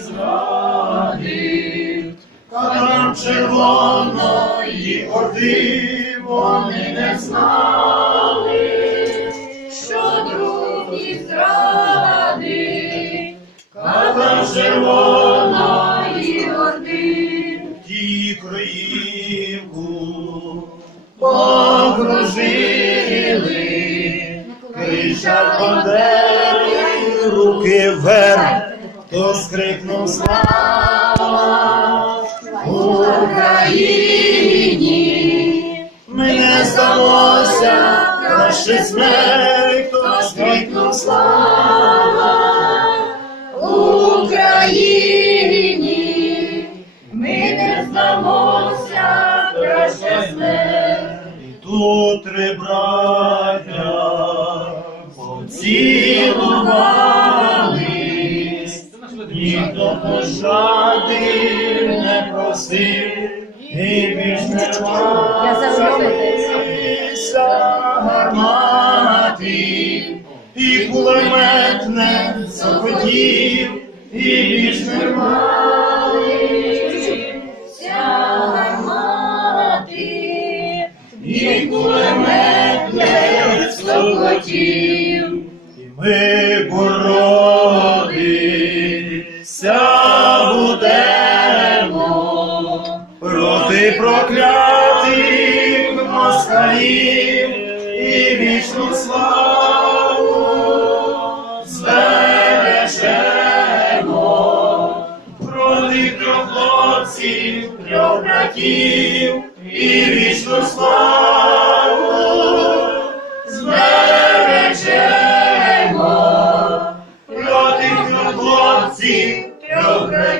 зрадив, кадрам червоної орди вони не знали, що друг і зради, кадрам червоної орди, ті краївку покружили, кричать бандери, руки вверх, хто скрикнув слава Україні, ми не здамося, краще смерть, хто скрикнув слава Україні, ми не здамося, краще смерть. І тут три браття поцілувались, ніхто пощади не просив, і більш не валися гармати, і кулемет не захотів, і більш не Вся гармати, і кулемет не захотів. І ми будемо проти проклятих москалів і вічну славу збережемо. Проти трьох хлопців, трьох братів і вічну славу